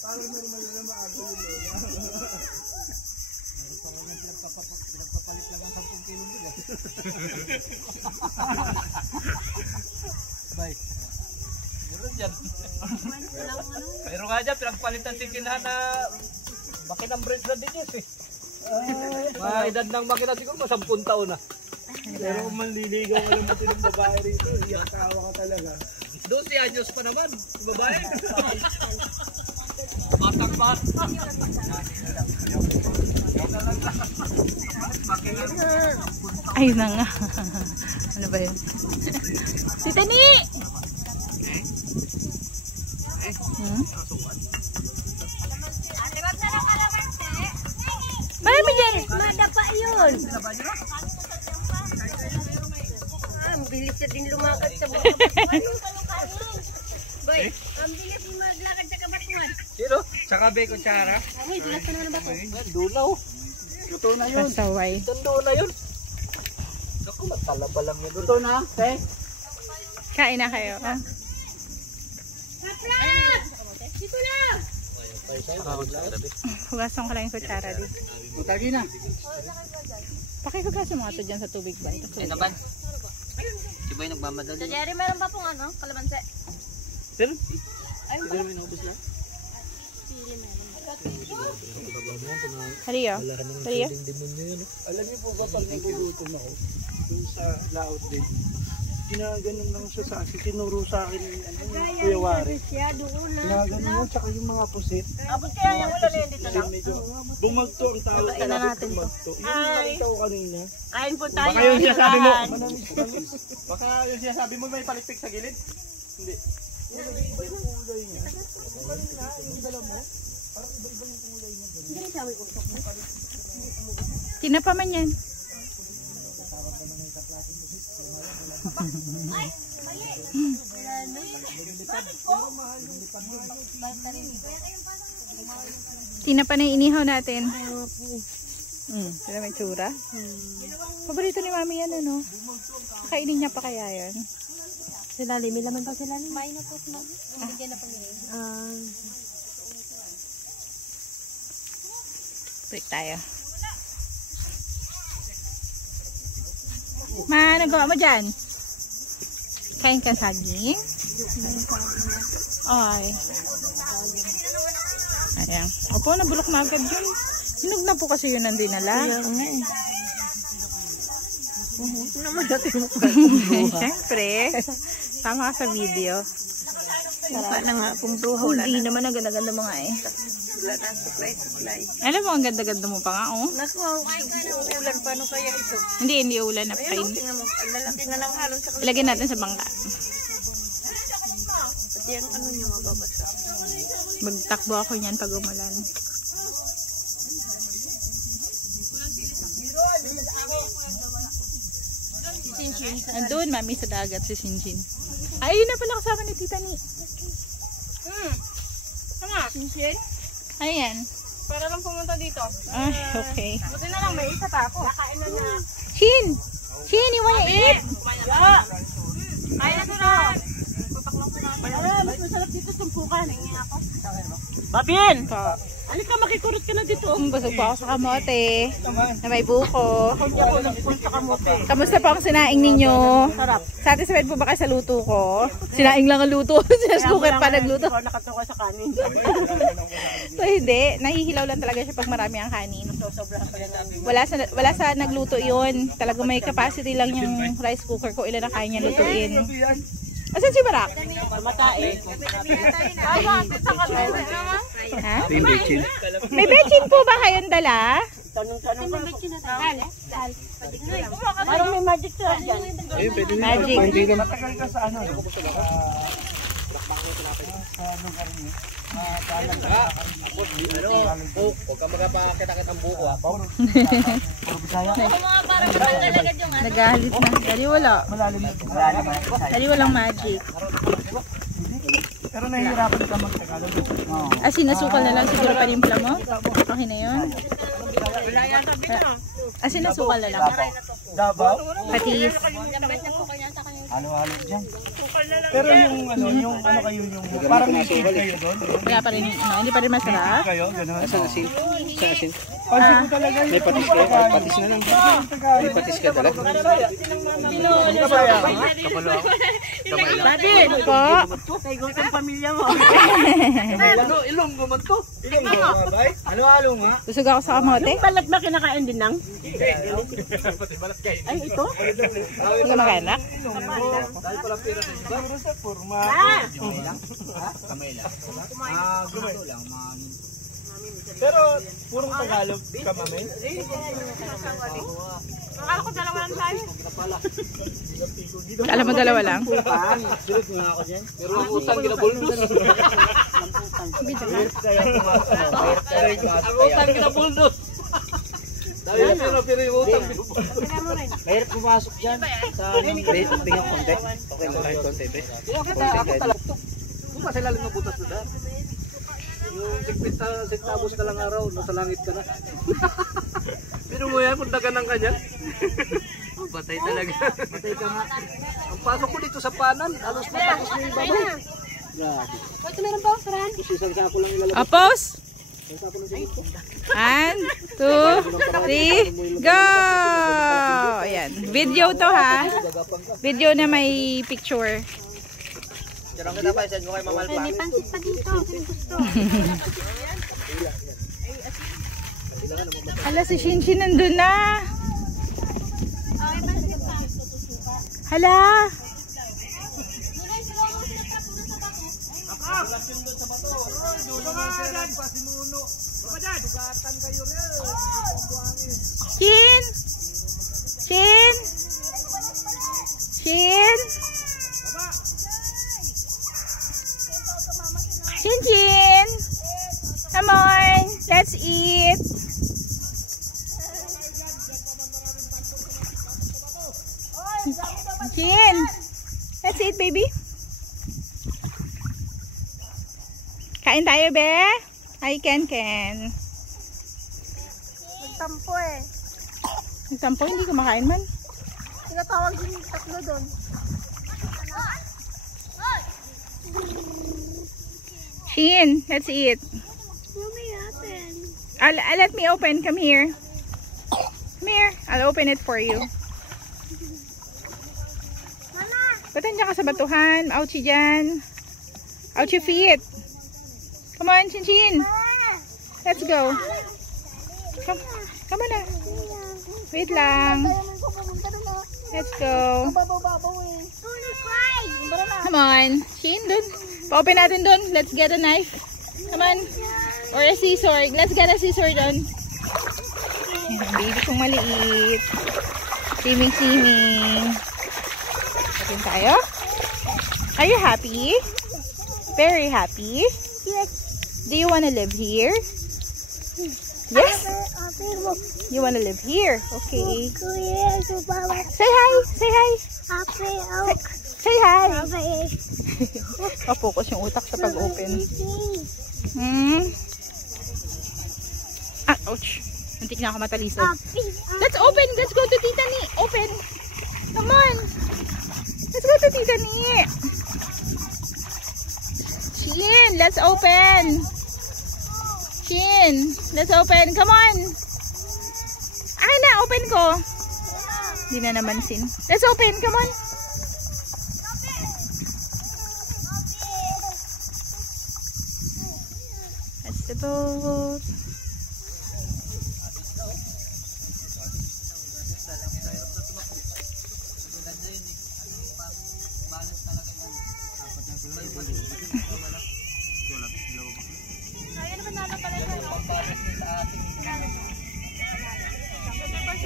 Parang normal na maago yun. Meron pa kami pinagpapalit lang ng 10 kilo bigas. Bye. Meron dyan. Pero nga dyan, pinagpalitan si Kinha na makinang bread na din yes eh. Mga edad ng makina siguro, 10 taon na. Pero kung manliligaw ka lang mo ng babae rito, iyak kawa ka talaga. 12 anyos pa naman, babae. Batang bata. Ayun na nga. Ano ba yun? Si Tani! Marami dyan! Madapa yun! Ang bilis na din lumakad sa batuan. Boy, ang bilis maglakad sa kabatuan. Sino? Tsaka Beko Chara? Ay, dulas ka naman ang bato. Dunaw. Luto na yun. Pasaway. Tundo na yun. Naku, matalaba lang yun. Luto na, eh? Kain na kayo. Kaprat! Dito lang! Hugasan ko lang yung kutsara di. Utagi na. Pakihugasan mo nga ito dyan sa tubig ba? Ay naman. Si Boy nagmamadali. Sa Jerry, meron pa pong ano? Kalamansi? Sir? Ay, Hindi namin naubos lang. pili meron. Haliyo. Haliyo. Alam niyo po ba pag nagugutom ako, yung sa laot din, ginaganon lang siya sa akin, tinuro sa akin yung Kuya Wari. Ginaganon lang, tsaka yung mga pusit. Abot kaya yung ulan yun dito lang? Medyo bumagto ang tao. Tingnan natin to. Bumagto. Yung nakita ko kanina. Kain po tayo. Baka yung sinasabi mo. Baka yung sinasabi mo may palikpik sa gilid. Hindi. Yung iba yung kulay niya. Yung dala mo. Parang iba-iba yung kulay niya. Tinapa man yan. Tinapa na yung inihaw natin. Sila may tsura. Paborito ni Mami yan ano. Kainin niya pa kaya yan. Silali, may laman pa silali. May na po si Mami. Bigyan na pang Break tayo. Ma, nagawa mo dyan? Kain ka saging? Ay. Ayan. Opo, nabulok na agad yun. Hinog na po kasi yun ang dinala. naman natin mo Siyempre. Tama ka sa video. Wala na nga kung bruha. Hindi naman ang ganda-ganda mo nga eh. Wala na supply. Alam mo, ang ganda-ganda mo pa nga oh. Naku, ulan paano kaya ito? Hindi ulan na Ayan, pain. tingnan mo. Ang lalaki na ng halon sa kalita. Ilagay natin sa bangka. Pati ang ano niya mababasa. Magtakbo ako niyan pag umulan. Andun, Mami, sa dagat si Shinjin. Ay, yun na pala kasama ni Tita Ni. Tama. Sinsin? Ayan. Para lang pumunta dito. Ay, okay. Buti na lang, may isa pa ako. Nakain na na. Shin! Shin, you wanna eat? Yeah. Kaya na sila. Mas masarap dito tumpukan. Hingin ako. Babin! Halika, makikurot ka na dito. Busog po ako sa kamote. Na may buko. Hindi ako nagpunta sa kamote. Kamusta po ang sinaing ninyo? Sarap. Satisfied po ba kayo sa luto ko? Sinaing lang ang luto. Sa cooker pa nagluto. Hindi ko nakatuka sa kanin. So hindi, nahihilaw lang talaga siya pag marami ang kanin. Sobrang pala namin. Wala sa nagluto yun. Talagang may capacity lang yung rice cooker ko. Ilan ang kaya niya lutuin. Asan si Barak? Matain. Ay, bakit sa kanila naman? Ha? Yung bechin. May bechin po ba kayong dala? Tanong-tanong ka. Parang may magic to dyan. Ayun, pwede nyo. Magic. Pwede nyo. Matagal ka sa ano? Sa lugar niyo. Huwag ka magpakita-kita ang buko ha. Parang nakalagad yung ano. Nagalit na. Dali wala. Dali walang magic. Pero nahihirapan ka mag-Tagalog. Sinasukal na lang siguro panimpla mo? Okay na yun? Wala yan sabi na. Asin na sukal na lang. Dabaw. Patis. Halo-halo dyan. Pero yung kayo yung parang may seed kayo doon. Wala pa rin, hindi pa rin masarap. Kayo, gano'n. Sa asin. Sa asin. Pansin ko talaga yung May patis ka. May patis na lang. May patis ka talaga. Kapalo ako. Babi! Po. Kay gutong pamilya mo. Ilonggo man to. Halo-halo nga. Busog ako sa kamote. Balat ba kinakain din nang? Ay, ito? Hindi ka makanak. Dahil pala pira sa iba. Kamay lang. Gumato lang. Pero purong Tagalog ka, mami? Akala ko dalawa lang tayo. Alam mo, dalawa lang. Silip mo nga ako dyan. Pero ang utang ginabuldos. Ang utang ginabuldos. Dahil pero yung utang binubuldos. Mahirap pumasok dyan. Sa tingnan konti. Okay lang kahit konti. Ako talaga. Kung pa sila lang nabutas na dahil. Yung 50 centavos na lang araw, nasa langit ka na. Pero mo yan, punta ka ng kanya. Patay talaga. Patay ka nga. Ang pasok ko dito sa panan, halos matapos mo yung babaw. Grabe. Ito meron ba, Fran? Kasi isang sako lang ilalabas. Apos. Isang sako lang dito. 1, 2, 3, go! Ayan. Video to ha. Video na may picture. Jarang kita pa. Saan mo kayo mamalpa? May pansit pa dito. Gusto. Hala, si Shinshin nandun na. Hala. Shin. Shin. Shin. Shin Shin. Come on. Let's eat. Shin. Let's eat, baby. Kain tayo, be. Hi, Ken. Nagtampo eh. Nagtampo, hindi kumakain man. Tinatawag yung tatlo doon. Shin, let's eat. Mommy, open. Let me open. Come here. Come here. I'll open it for you. Mama! Ba't nandiyan ka sa batuhan? Ouchie dyan. Ouchie feet. Come on, Shin Shin. Let's go. Come on na. Wait lang. Let's go. Babaw eh. Come on. Shin, dun. Pa-open natin dun. Let's get a knife. Come on. Or a scissor. Let's get a scissor dun. Ayan, baby kong maliit. Siming. Atin tayo. Are you happy? Very happy? Yes. Do you want to live here? Yes? You want to live here? Okay. Say hi. Say hi. Say hi. Focus yung utak sa pag-open. Ouch. Nantik na ako matalisod. Let's open. Let's go to Tita Ni. Open. Come on. Let's go to Tita Ni. Shin, let's open. Shin, let's open. Come on. Ay na, open ko. Hindi na naman sin. Let's open. Come on. That's the boat.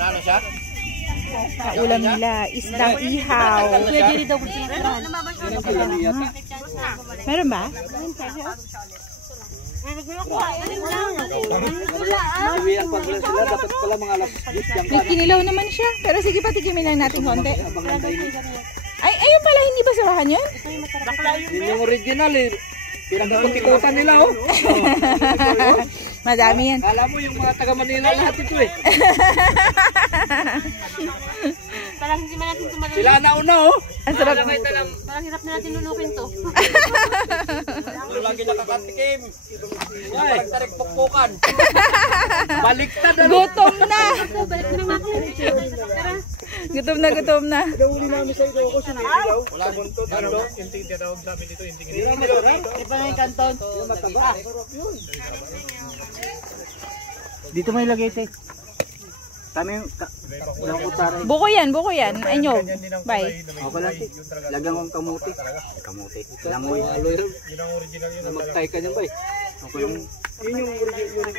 Ano siya? Kaulam nila, isdang ihaw. Meron ba? Iwian pa sila, dapat pala mga alas 10 yan. May kinilaw naman siya. Pero sige, patikimin lang natin konti. Ay, ayun pala, hindi ba surahan yun? Yun yung original eh. Pinagkutikutan nila oh. Madami yan. Alam mo yung mga taga Manila lahat ito eh. Parang hindi man natin tumalun. Sila nauna oh. Ang sarap. Parang hirap na natin nunukin to. Lagi nakakatikim. Parang pukpukan. Baliktad na. Gutom na. Balik na lang ako. Tara. Gutom na, gutom na. Uli namin sa ito ako sinigaw. Wala buntot. Ano? Inting tinawag sa amin ito. Inting Di ba yung kanton? Yung mataba. Dito may lagay ito. Kami yung kutsara. Buko yan. Anyog. Bye. Ako lang. Lagyan kong kamuti. Kamuti. Langoy. Magtay ka niyan ba eh. Ako yung... Yun yung original.